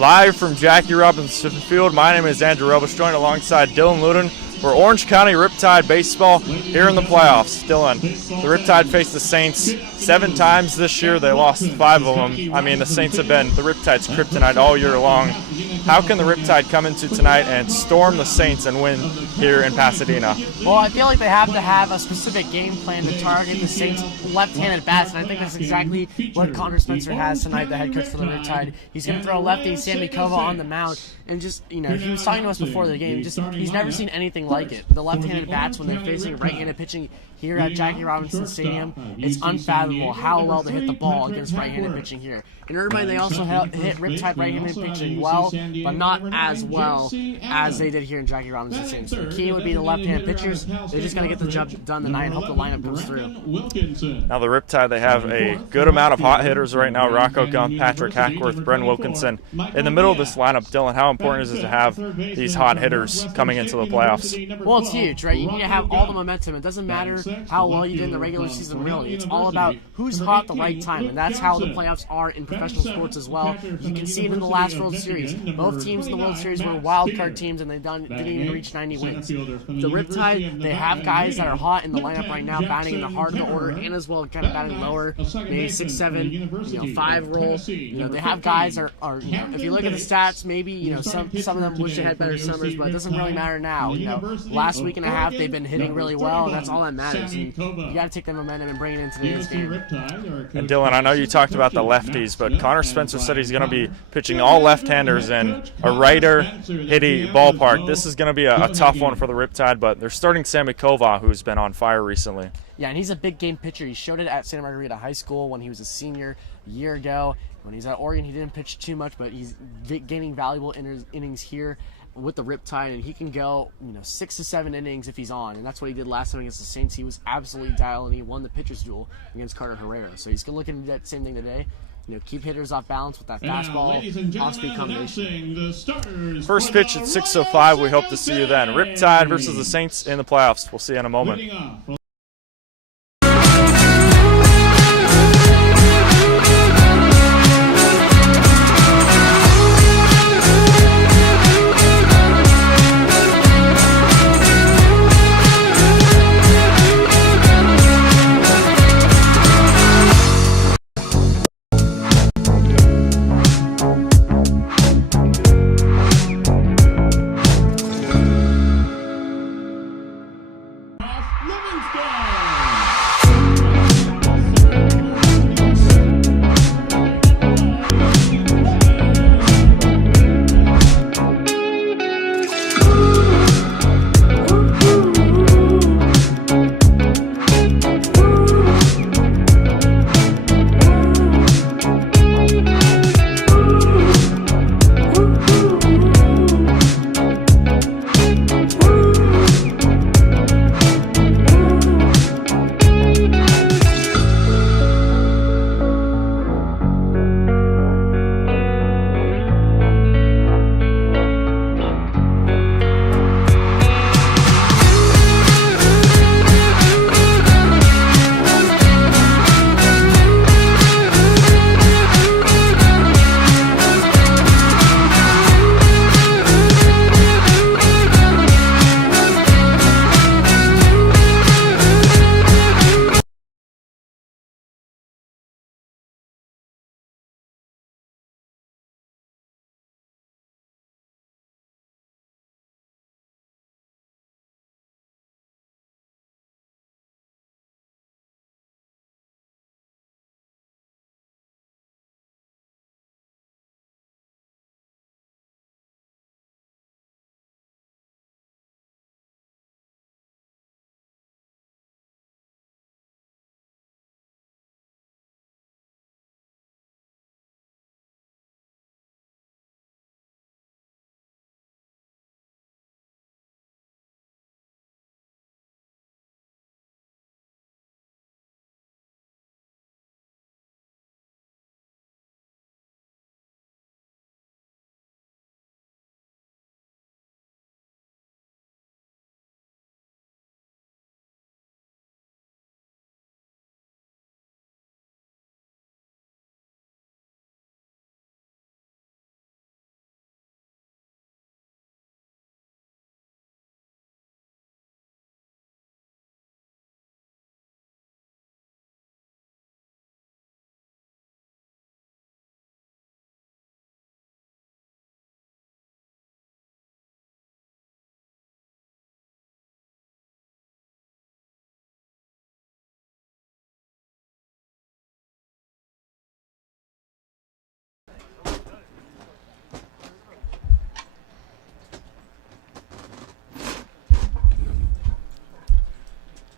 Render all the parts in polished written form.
Live from Jackie Robinson Field, my name is Andrew Robish, joined alongside Dylan Luden for Orange County Riptide baseball here in the playoffs. Dylan, the Riptide faced the Saints 7 times this year. They lost 5 of them. I mean, the Saints have been the Riptide's kryptonite all year long. How can the Riptide come into tonight and storm the Saints and win here in Pasadena? Well, I feel like they have to have a specific game plan to target the Saints' left-handed bats, and I think that's exactly what Connor Spencer has tonight, the head coach for the Riptide. He's going to throw lefty Sammy Kova on the mound, and just, he was talking to us before the game, he's never seen anything like it. The left-handed bats, when they're facing right-handed pitching here at Jackie Robinson Stadium, it's unfathomable how well they hit the ball against right-handed pitching here. In Irvine, they also hit Riptide right-handed pitching well, but not as well as they did here in Jackie Robinson Stadium. So the key would be the left-handed pitchers. They're just going to get the job done tonight and hope the lineup goes through. Now the Riptide, they have a good amount of hot hitters right now. Rocco Gump, Patrick Hackworth, Bren Wilkinson. In the middle of this lineup, Dylan, how important is it to have these hot hitters coming into the playoffs? Well, it's huge, right? You need to have all the momentum. It doesn't matter how well you did in the regular season, really. It's all about who's hot at the right time, and that's how the playoffs are in professional sports as well. You can see it in the last World Series. Both teams in the World Series were wild card teams, and they didn't even reach 90 wins. The Riptide, they have guys that are hot in the lineup right now, batting in the heart of the order, and as well kind of batting lower, maybe 6-7, 5 roll. They have guys are if you look at the stats, maybe some of them wish they had better summers, but it doesn't really matter now. Last week and a half they've been hitting really well, and that's all that matters. And you got to take the momentum and bring it into today's game. And Dylan, I know you talked about the lefties, but Connor Spencer said he's going to be pitching all left-handers in a righter-hitty ballpark. This is going to be a tough one for the Riptide, but they're starting Sammy Kova, who's been on fire recently. Yeah, and he's a big game pitcher. He showed it at Santa Margarita High School when he was a senior a year ago. When he's at Oregon, he didn't pitch too much, but he's gaining valuable innings here with the Riptide, and he can go 6 to 7 innings if he's on, and that's what he did last time against the Saints. He was absolutely dialed, and he won the pitcher's duel against Carter Herrera. So he's going to look into that same thing today. Keep hitters off balance with that fastball, off-speed combination. First pitch at 6:05. We hope to see you then. Riptide versus the Saints in the playoffs. We'll see you in a moment.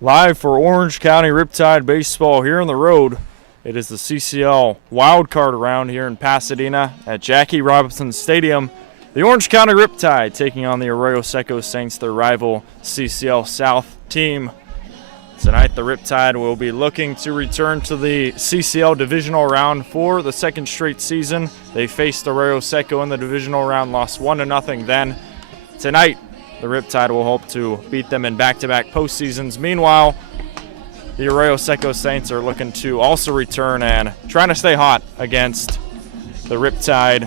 Live for Orange County Riptide Baseball here on the road. It is the CCL wildcard round here in Pasadena at Jackie Robinson Stadium. The Orange County Riptide taking on the Arroyo Seco Saints, their rival CCL South team. Tonight the Riptide will be looking to return to the CCL divisional round for the second straight season. They faced Arroyo Seco in the divisional round, lost 1-0 then. Tonight the Riptide will hope to beat them in back-to-back postseasons. Meanwhile, the Arroyo Seco Saints are looking to also return and trying to stay hot against the Riptide,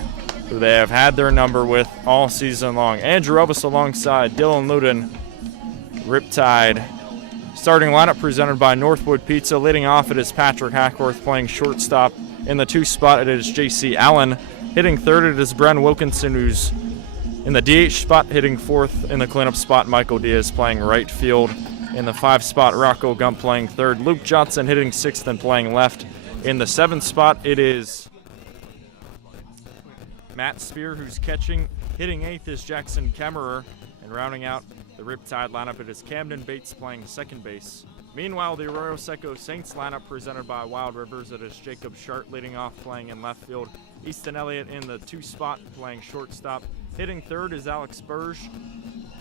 who they have had their number with all season long. Andrew Elvis alongside Dylan Luden. Riptide starting lineup presented by Northwood Pizza. Leading off, it is Patrick Hackworth playing shortstop. In the 2 spot, it is J.C. Allen. Hitting third, it is Bren Wilkinson, who's in the DH spot. Hitting fourth in the cleanup spot, Michael Diaz playing right field. In the 5 spot, Rocco Gump playing third. Luke Johnson hitting 6th and playing left. In the 7th spot, it is Matt Spear, who's catching. Hitting 8th is Jackson Kemmerer. And rounding out the Riptide lineup, it is Camden Bates playing second base. Meanwhile, the Arroyo Seco Saints lineup presented by Wild Rivers, it is Jacob Shart leading off playing in left field. Easton Elliott in the 2 spot playing shortstop. Hitting third is Alex Burge.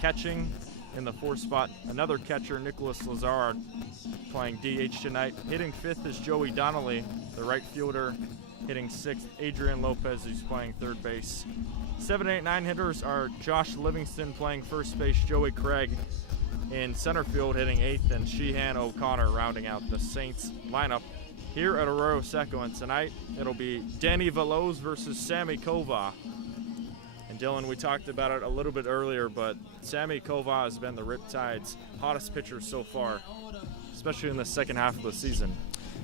Catching in the 4 spot, another catcher, Nicholas Lazard, playing DH tonight. Hitting 5th is Joey Donnelly, the right fielder. Hitting 6th, Adrian Lopez, who's playing third base. 7, 8, 9 hitters are Josh Livingston playing first base, Joey Craig in center field hitting 8th, and Sheehan O'Connor rounding out the Saints lineup here at Arroyo Seco. And tonight it'll be Danny Veloz versus Sammy Kova. And Dylan, we talked about it a little bit earlier, but Sammy Kova has been the Riptide's hottest pitcher so far, especially in the second half of the season.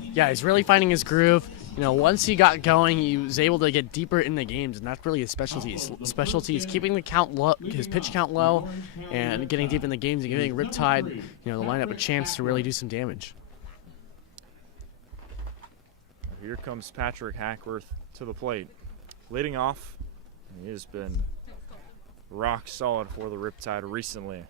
Yeah, he's really finding his groove. You know, once he got going, he was able to get deeper in the games, and that's really his specialty. His specialty is keeping the count low, his pitch count low, and getting deep in the games and giving Riptide, the lineup a chance to really do some damage. Here comes Patrick Hackworth to the plate. Leading off, he has been rock solid for the Riptide recently.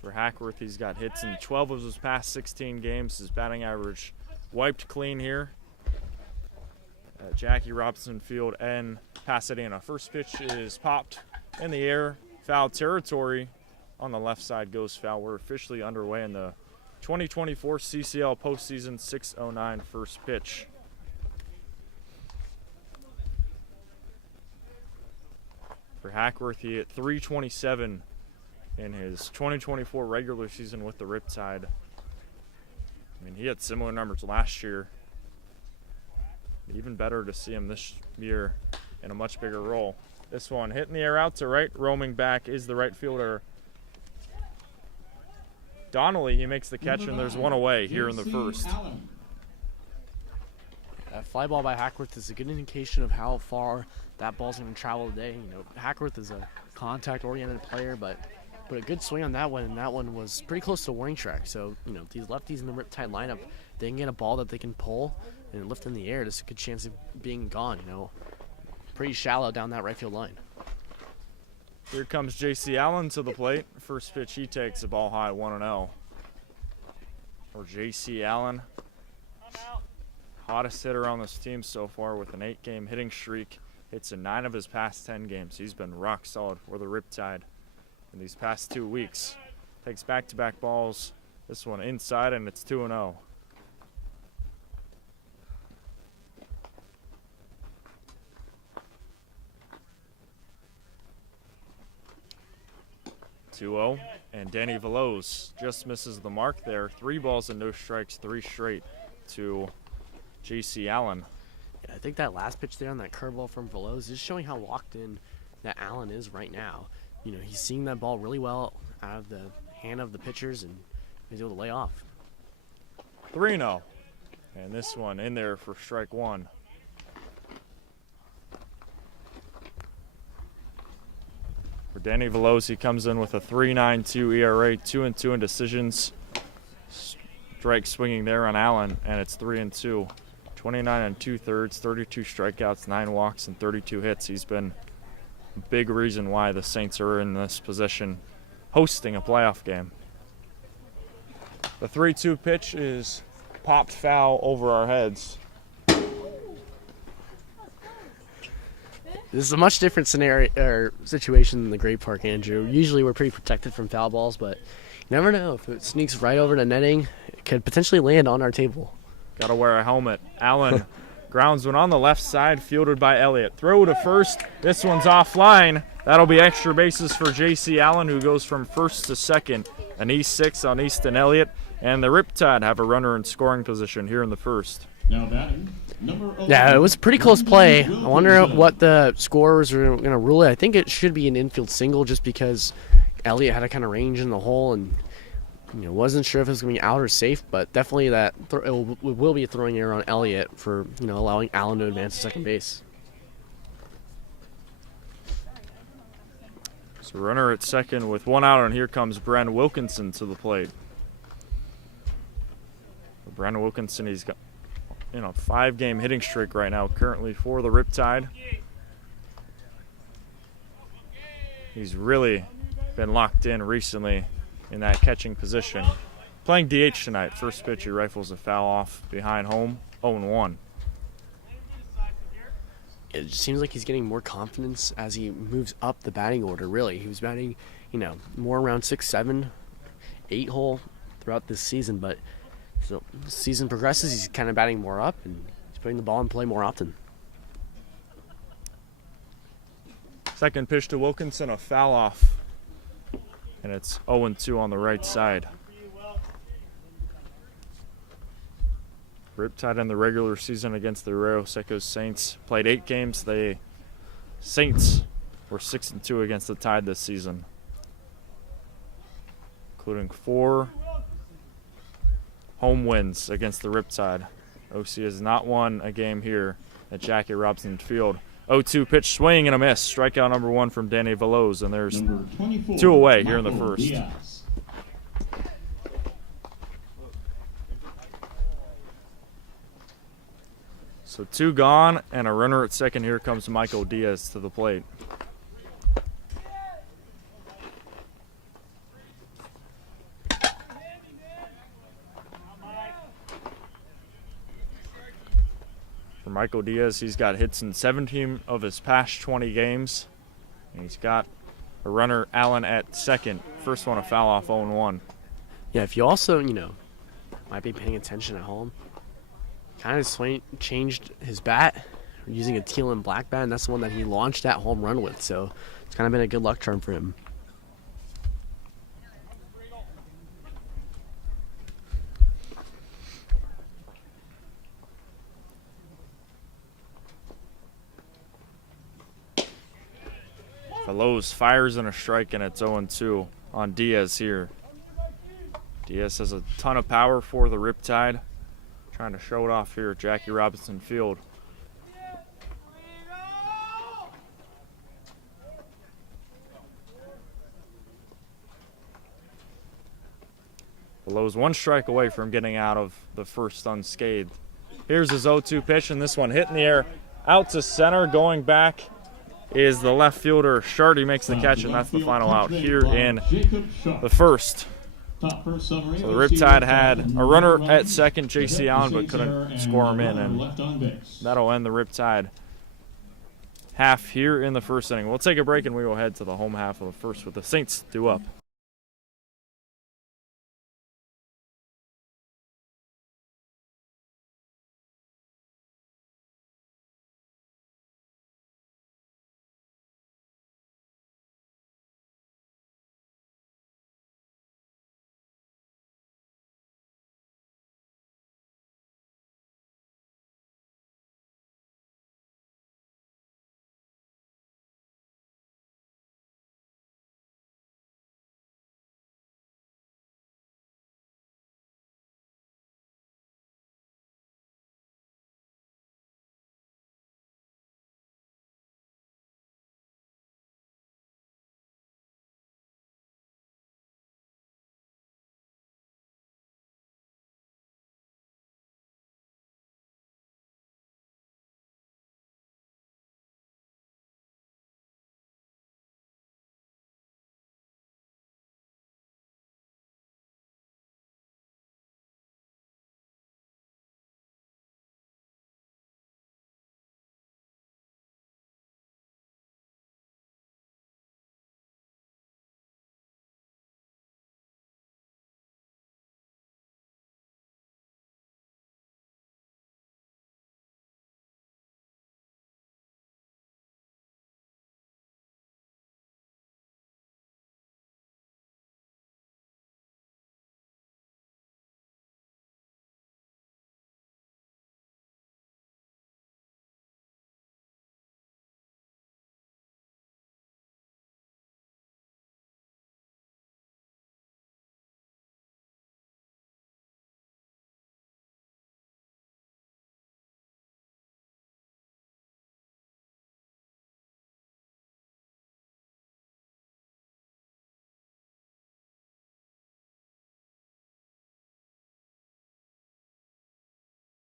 For Hackworth, he's got hits in 12 of his past 16 games. His batting average wiped clean here at Jackie Robinson Field in Pasadena. First pitch is popped in the air. Foul territory on the left side goes foul. We're officially underway in the 2024 CCL postseason. 6:09 first pitch. For Hackworth, he hit .327 in his 2024 regular season with the Riptide. I mean, he had similar numbers last year. Even better to see him this year in a much bigger role. This one hitting the air out to right, roaming back is the right fielder Donnelly. He makes the catch, and there's one away here in the first. That fly ball by Hackworth is a good indication of how far that ball's going to travel today. Hackworth is a contact-oriented player, but put a good swing on that one, and that one was pretty close to warning track. So, these lefties in the Riptide lineup, they can get a ball that they can pull and lift in the air. There's a good chance of being gone, Pretty shallow down that right field line. Here comes J.C. Allen to the plate. First pitch, he takes a ball high, 1-0. For J.C. Allen, hottest hitter on this team so far with an 8-game hitting streak. Hits in 9 of his past 10 games. He's been rock solid for the Riptide in these past 2 weeks. Takes back-to-back balls. This one inside, and it's 2-0. And Danny Veloz just misses the mark there. 3 balls and no strikes, 3 straight to J.C. Allen. Yeah, I think that last pitch there on that curveball from Veloz is showing how locked in that Allen is right now. He's seeing that ball really well out of the hand of the pitchers, and he's able to lay off. 3-0. And this one in there for strike 1. For Danny Veloz, he comes in with a 3.92 ERA, 2-2 in decisions. Strike swinging there on Allen, and it's 3-2. 29 2/3, 32 strikeouts, 9 walks, and 32 hits. He's been a big reason why the Saints are in this position hosting a playoff game. The 3-2 pitch is popped foul over our heads. This is a much different scenario or situation than the Great Park, Andrew. Usually we're pretty protected from foul balls, but you never know. If it sneaks right over the netting, it could potentially land on our table. Got to wear a helmet. Allen grounds one on the left side, fielded by Elliott. Throw to first. This one's offline. That'll be extra bases for J.C. Allen, who goes from first to second. An E6 on Easton Elliott. And the Riptide have a runner in scoring position here in the first. Now batting, number 11. Yeah, it was a pretty close play. I wonder what the scorers are going to rule it. I think it should be an infield single just because Elliott had a kind of range in the hole and wasn't sure if it was going to be out or safe, but definitely that it will be a throwing error on Elliott for allowing Allen to advance to second base. So runner at second with one out, and here comes Bren Wilkinson to the plate. Bren Wilkinson, he's got 5-game hitting streak right now currently for the Riptide. He's really been locked in recently in that catching position. Playing DH tonight. First pitch, he rifles a foul off behind home, 0-1. It just seems like he's getting more confidence as he moves up the batting order, really. He was batting, more around 6, 7, 8 hole throughout this season, but so the season progresses, he's kind of batting more up, and he's putting the ball in play more often. Second pitch to Wilkinson, a foul off, and it's 0-2 on the right side. Riptide in the regular season against the Arroyo Seco Saints played 8 games. The Saints were 6-2 against the Tide this season, including 4 home wins against the Riptide. OC has not won a game here at Jackie Robinson Field. 0-2 pitch, swing and a miss. Strikeout number 1 from Danny Veloz, and there's 2 away here in the first. Diaz. So 2 gone, and a runner at second. Here comes Michael Diaz to the plate. For Michael Diaz, he's got hits in 17 of his past 20 games. And he's got a runner, Allen, at second. First one, a foul off, 0-1. Yeah, if you also, might be paying attention at home, kind of changed his bat, using a teal and black bat, and that's the one that he launched that home run with. So it's kind of been a good luck charm for him. Veloz fires in a strike, and it's 0-2 on Diaz here. Diaz has a ton of power for the Riptide. Trying to show it off here at Jackie Robinson Field. Veloz 1 strike away from getting out of the first unscathed. Here's his 0-2 pitch, and this one hit in the air out to center. Going back is the left fielder, Shardy makes the catch, and that's the final out here in the first. So the Riptide had a runner at second, J.C. Allen, but couldn't score him in, and that'll end the Riptide half here in the first inning. We'll take a break, and we will head to the home half of the first with the Saints due up.